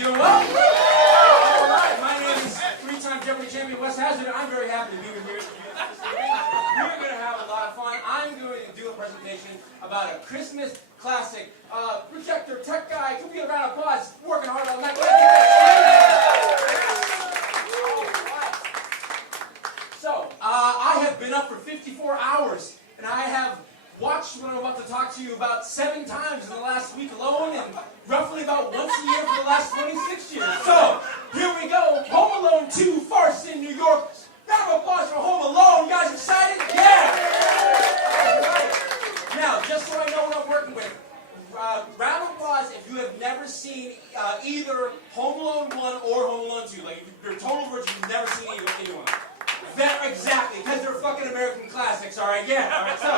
doing well? All right, my name is three-time Jeopardy champion Wes Hazard, and I'm very happy to be with you. We're going to have a lot of fun. I'm going to do a presentation about a Christmas classic. Projector, tech guy, can we get a round of applause? Working hard on that. So, I have been up for 54 hours, and I have watched what I'm about to talk to you about 7 times in the last week alone, and roughly about once a year for the last 26 years. So, here we go. Home Alone 2, Farce in New York. Round of applause for Home Alone. You guys excited? Yeah! All right. Now, just so I know what I'm working with, round of applause if you have never seen either Home Alone 1 or Home Alone 2. Like, if you're a total virgin, you've never seen either one. Exactly, because they're fucking American classics, alright? Yeah, alright, so,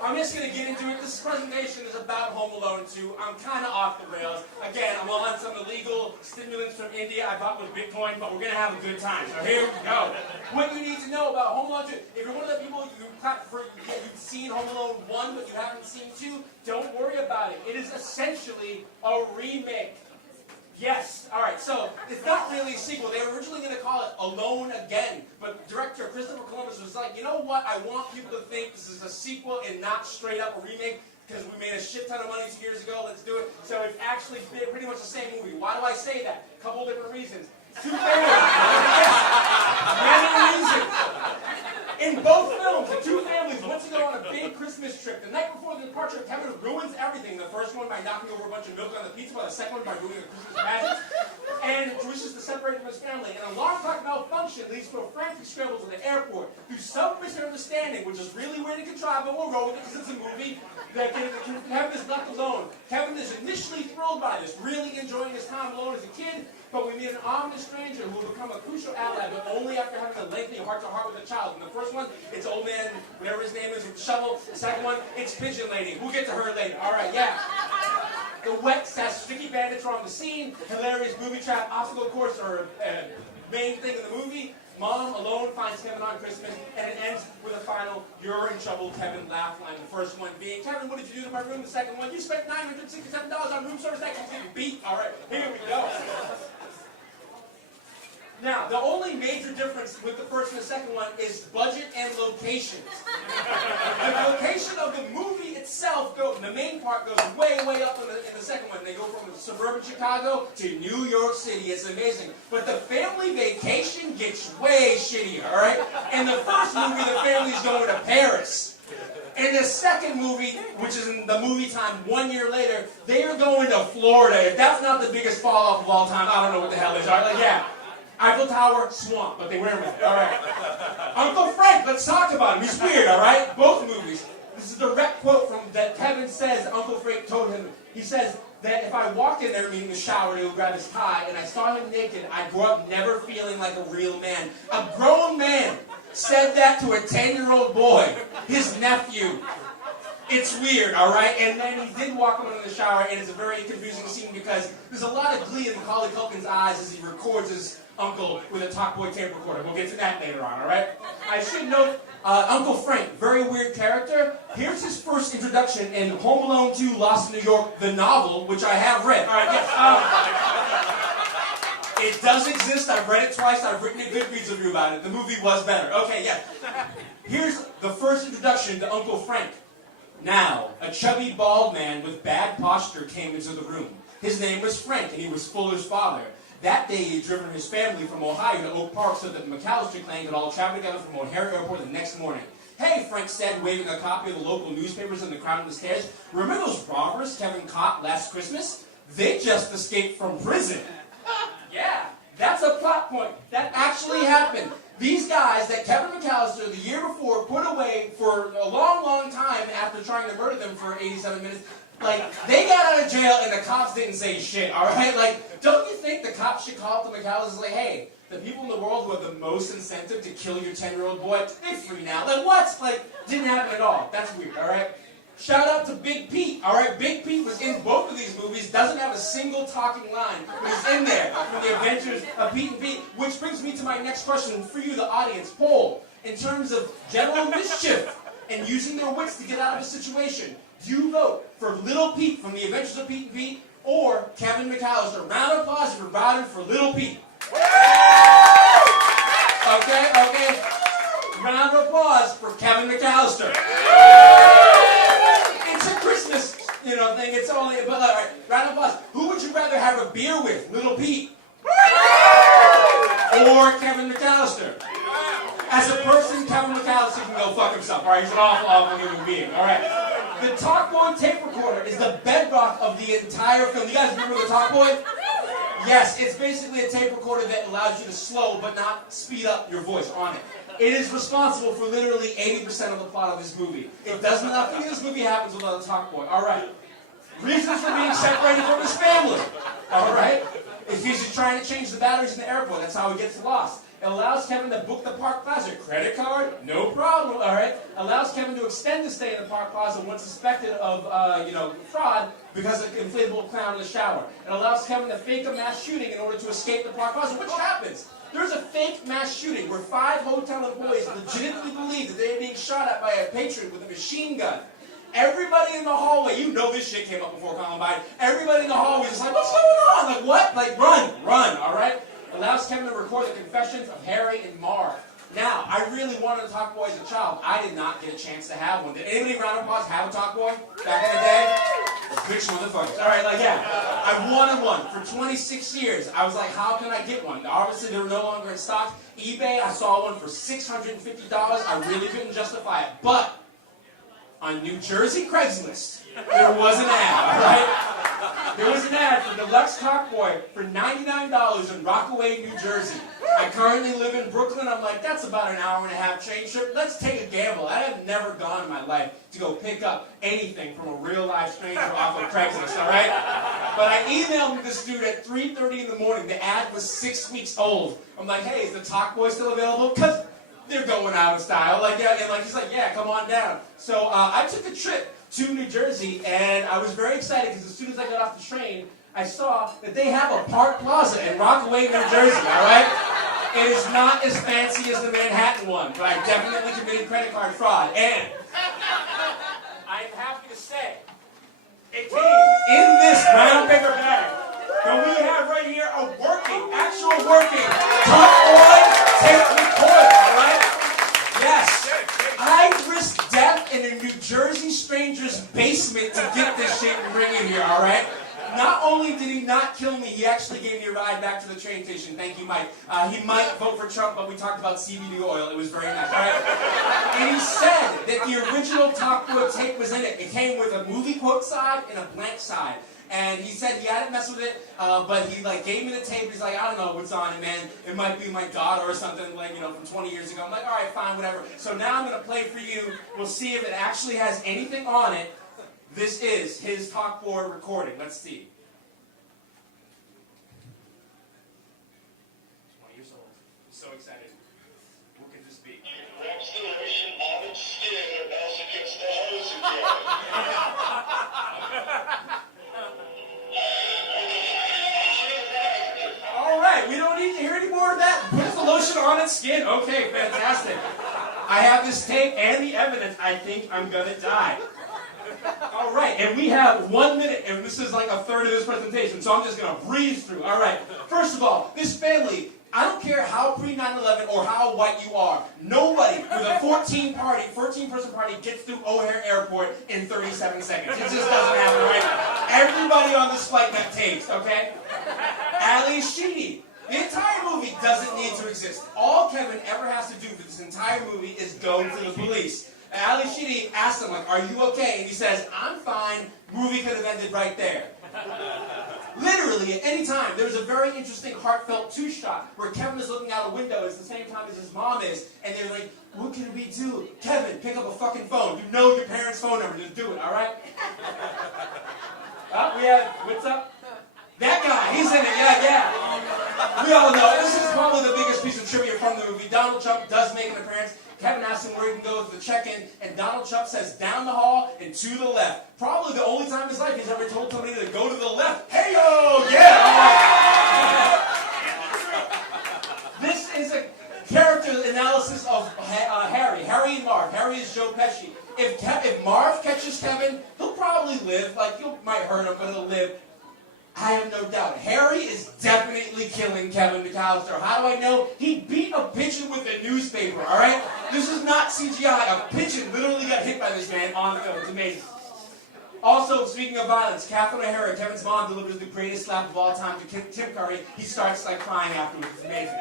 I'm just going to get into it. This presentation is about Home Alone 2. I'm kind of off the rails. Again, I'm on some illegal stimulants from India I bought with Bitcoin, but we're going to have a good time. So here we go. What you need to know about Home Alone 2, if you're one of the people you've seen Home Alone 1, but you haven't seen 2, don't worry about it. It is essentially a remake. Yes. All right. So it's not really a sequel. They were originally going to call it Alone Again, but director Christopher Columbus was like, you know what? I want people to think this is a sequel and not straight up a remake because we made a shit ton of money 2 years ago. Let's do it. So it's actually pretty much the same movie. Why do I say that? A couple different reasons. 2 families. Many reasons. In both films, the 2 families went to go on a big Christmas trip. The night before the departure, Kevin ruins everything. The first one by knocking over a bunch of milk on the pizza, the second one by ruining a Christmas magic. And wishes to separate from his family. And an alarm clock malfunction leads to a frantic scramble to the airport. Through some misunderstanding, which is really weird and contrived, but we'll roll with it because it's a movie, that Kevin is left alone. Kevin is initially thrilled by this, really enjoying his time alone as a kid. But we meet an ominous stranger who will become a crucial ally, but only after having a lengthy heart-to-heart with a child. In the first one, it's old man, whatever his name is, with the shovel. The second one, it's pigeon lady. We'll get to her later. All right, yeah. The wet, sticky bandits are on the scene. Hilarious booby trap, obstacle course are main thing in the movie. Mom alone finds Kevin on Christmas, and it ends with a final, you're in trouble, Kevin laugh line. The first one being, Kevin, what did you do to my room? The second one, you spent $967 on room service. That completely beat. All right, here we go. Now, the only major difference with the first and the second one is budget and locations. The location of the movie itself, the main part goes way, way up in the second one. They go from suburban Chicago to New York City. It's amazing. But the family vacation gets way shittier, all right? In the first movie, the family's going to Paris. In the second movie, which is in the movie time 1 year later, they are going to Florida. If that's not the biggest fall off of all time, I don't know what the hell is. All right, like, yeah. Eiffel Tower, swamp, but they wear them. All right. Uncle Frank, let's talk about him. He's weird, all right? Both movies. This is a direct quote from that Kevin says Uncle Frank told him. He says that if I walked in there, meaning the shower, to go grab his tie, and I saw him naked, I grew up never feeling like a real man. A grown man said that to a 10-year-old boy, his nephew. It's weird, all right? And then he did walk him in the shower, and it's a very confusing scene because there's a lot of glee in Macaulay Culkin's eyes as he records his uncle with a Talkboy tape recorder. We'll get to that later on, all right? I should note, Uncle Frank, very weird character. Here's his first introduction in Home Alone 2, Lost in New York, the novel, which I have read. All right, yes. It does exist. I've read it twice. I've written a Goodreads review about it. The movie was better. Okay, yeah. Here's the first introduction to Uncle Frank. Now, a chubby bald man with bad posture came into the room. His name was Frank, and he was Fuller's father. That day, he had driven his family from Ohio to Oak Park so that the McAllister clan could all travel together from O'Hare Airport the next morning. Hey, Frank said, waving a copy of the local newspapers in the crowd on the stairs. Remember those robbers Kevin caught last Christmas? They just escaped from prison. Yeah, that's a plot point. That actually happened. These guys that Kevin McAllister the year before put away for a long, long time after trying to murder them for 87 minutes, like, they got out of jail and the cops didn't say shit, all right? Like, don't you think the cops should call up the McAllisters like, hey, the people in the world who have the most incentive to kill your 10-year-old boy, they're free now. Like, what? Like, didn't happen at all. That's weird, all right? Shout out to Big Pete, all right? Big Pete was in both of these movies, doesn't have a single talking line, but he's in there from the adventures of Pete and Pete, which brings me to my next question for you, the audience. Poll, in terms of general mischief and using their wits to get out of a situation, do you vote for Little Pete from the Adventures of Pete and Pete or Kevin McAllister. Round of applause if you're riding for Little Pete. Okay. Round of applause for Kevin McAllister. It's a Christmas, thing. It's only, but all right. Round of applause. Who would you rather have a beer with, Little Pete or Kevin McAllister? As a person, Kevin McAllister can go fuck himself. All right, he's an awful, awful human being. All right. The Talkboy tape recorder is the bedrock of the entire film. You guys remember the Talkboy? Yes, it's basically a tape recorder that allows you to slow but not speed up your voice on it. It is responsible for literally 80% of the plot of this movie. It does nothing in this movie happens without a Talkboy. All right. Reasons for being separated from his family. All right. If he's just trying to change the batteries in the airport, that's how he gets lost. It allows Kevin to book the Park Plaza. Credit card? No problem, all right? Allows Kevin to extend the stay in the Park Plaza when suspected of, fraud because of an inflatable clown in the shower. It allows Kevin to fake a mass shooting in order to escape the Park Plaza, which happens. There's a fake mass shooting where 5 hotel employees legitimately believe that they're being shot at by a patron with a machine gun. Everybody in the hallway, this shit came up before Columbine. Everybody in the hallway is like, what's going on? Like, what? Like, run, all right? Allows Kevin to record the confessions of Harry and Marv. Now, I really wanted a Talkboy as a child. I did not get a chance to have one. Did anybody round of applause have a Talkboy back in the day? Bitch motherfuckers. All right, I wanted one for 26 years. I was like, how can I get one? Obviously, they were no longer in stock. eBay, I saw one for $650. I really couldn't justify it. But on New Jersey Craigslist, there was an ad, all right? There was an ad for Deluxe Talkboy for $99 in Rockaway, New Jersey. I currently live in Brooklyn. I'm like, that's about an hour and a half train trip. Let's take a gamble. I have never gone in my life to go pick up anything from a real life stranger off of Craigslist, all right? But I emailed this dude at 3:30 in the morning. The ad was 6 weeks old. I'm like, hey, is the Talkboy still available? Because they're going out of style. He's like, yeah, come on down. So I took a trip to New Jersey, and I was very excited because as soon as I got off the train, I saw that they have a Park Plaza in Rockaway, New Jersey, all right? It is not as fancy as the Manhattan one, but I definitely committed credit card fraud, and I'm happy to say it came in this brown paper bag. And we have right here a actual working Talkboy tape recorder, all right? Yes. I risked death in a New Jersey stranger's basement to get this shit and bring it here, all right? Not only did he not kill me, he actually gave me a ride back to the train station. Thank you, Mike. He might vote for Trump, but we talked about CBD oil. It was very nice, all right? And he said that the original Talkboy tape was in it. It came with a movie quote side and a blank side. And he said he hadn't messed with it, but he gave me the tape. He's like, I don't know what's on it, man. It might be my daughter or something, from 20 years ago. I'm like, all right, fine, whatever. So now I'm going to play for you. We'll see if it actually has anything on it. This is his Talkboy recording. Let's see. 20 years old. I'm so excited. What could this be? Wraps the lotion on its skin or else it gets the hose again. We don't need to hear any more of that. Put the lotion on its skin. Okay, fantastic. I have this tape and the evidence. I think I'm going to die. All right, and we have 1 minute, and this is like a third of this presentation, so I'm just going to breeze through. All right, first of all, this family, I don't care how pre-9/11 or how white you are, nobody with a 14-person party gets through O'Hare Airport in 37 seconds. It just doesn't happen, right? Everybody on this flight got tased, okay? Ali Sheedy. The entire movie doesn't need to exist. All Kevin ever has to do for this entire movie is go to the police. And Ali Sheedy asks him, are you okay? And he says, I'm fine. Movie could have ended right there. Literally, at any time, there's a very interesting heartfelt two-shot where Kevin is looking out a window at the same time as his mom is, and they're like, what can we do? Kevin, pick up a fucking phone. You know your parents' phone number. Just do it, all right? We have, what's up? That guy, he's in it, yeah. We all know, this is probably the biggest piece of trivia from the movie. Donald Trump does make an appearance. Kevin asks him where he can go to the check-in, and Donald Trump says down the hall and to the left. Probably the only time in his life he's ever told somebody to go to the left. Hey-yo, yeah! This is a character analysis of Harry and Marv. Harry is Joe Pesci. If Marv catches Kevin, he'll probably live. He might hurt him, but he'll live. no doubt. Harry is definitely killing Kevin McAllister. How do I know? He beat a pigeon with a newspaper, all right? This is not CGI. A pigeon literally got hit by this man on film. It's amazing. Also, speaking of violence, Catherine O'Hara, Kevin's mom, delivers the greatest slap of all time to Tim Curry. He starts like crying afterwards. It's amazing.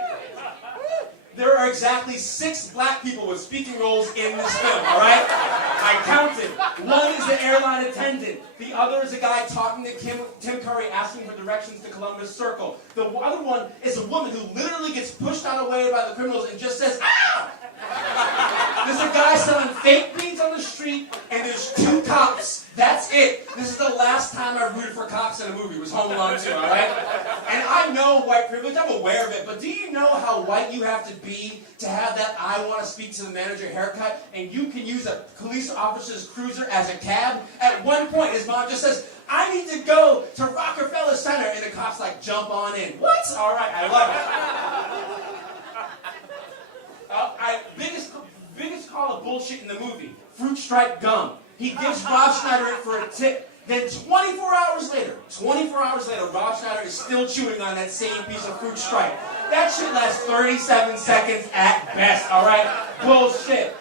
There are exactly 6 black people with speaking roles in this film, all right? I counted. One is the airline attendant. The other is a guy talking to Tim Curry, asking for directions to Columbus Circle. The other one is a woman who literally gets pushed out of the way by the criminals and just says, "Ah!" There's a guy selling fake beans on the street, and there's 2 cops. That's it. This is the last time I rooted for cops in a movie. It was Home Alone 2, all right? And I know white privilege. I'm aware of it. But do you know how white you have to be to have that I want to speak to the manager haircut, and you can use a police officer's cruiser as a cab? At one point, his mom just says, "I need to go to Rockefeller Center," and the cop's like, "Jump on in." What? All right, I love it. Biggest call of bullshit in the movie, fruit stripe gum. He gives Rob Schneider it for a tip. Then 24 hours later, Rob Schneider is still chewing on that same piece of fruit stripe. That shit lasts 37 seconds at best, all right? Bullshit.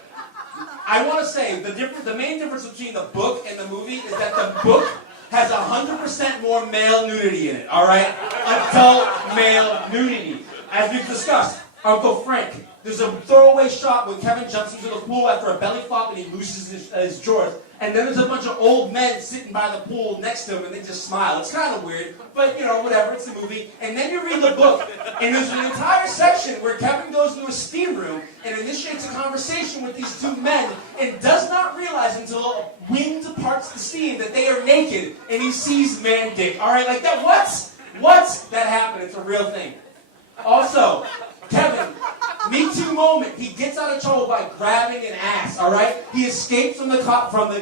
I want to say the main difference between the book and the movie is that the book has 100% more male nudity in it, all right? Adult male nudity. As we've discussed, Uncle Frank. There's a throwaway shot when Kevin jumps into the pool after a belly flop and he loses his drawers. And then there's a bunch of old men sitting by the pool next to him and they just smile. It's kind of weird, but you know, whatever, it's a movie. And then you read the book, and there's an entire section where Kevin goes into a steam room and initiates a conversation with these 2 men and does not realize until a wind parts the steam that they are naked and he sees man dick. Alright, like that, what? That happened, it's a real thing. Also, Kevin, Me Too moment. He gets out of trouble by grabbing an ass, all right? He escapes from the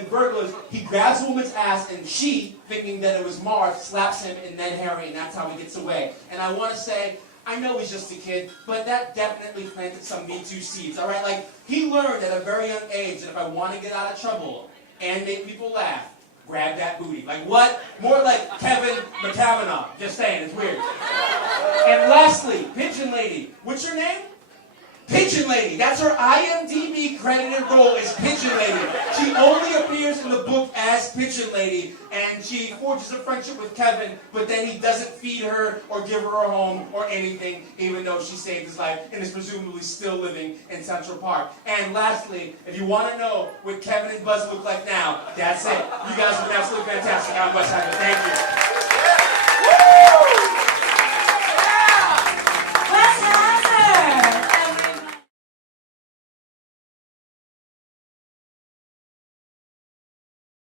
burglars. He grabs a woman's ass, and she, thinking that it was Marv, slaps him and then Harry, and that's how he gets away. And I want to say, I know he's just a kid, but that definitely planted some Me Too seeds, all right? Like, he learned at a very young age that if I want to get out of trouble and make people laugh, grab that booty. Like what? More like Kevin McCavanaugh. Just saying, it's weird. And lastly, Pigeon Lady. What's her name? Pigeon Lady. That's her IMDb credited role is Pigeon Lady. She only appears in the book as Pigeon Lady, and she forges a friendship with Kevin, but then he doesn't feed her or give her a home or anything, even though she saved his life and is presumably still living in Central Park. And lastly, if you want to know what Kevin and Buzz look like now, that's it. You guys have been absolutely fantastic. I'm Wes Hackett. Thank you.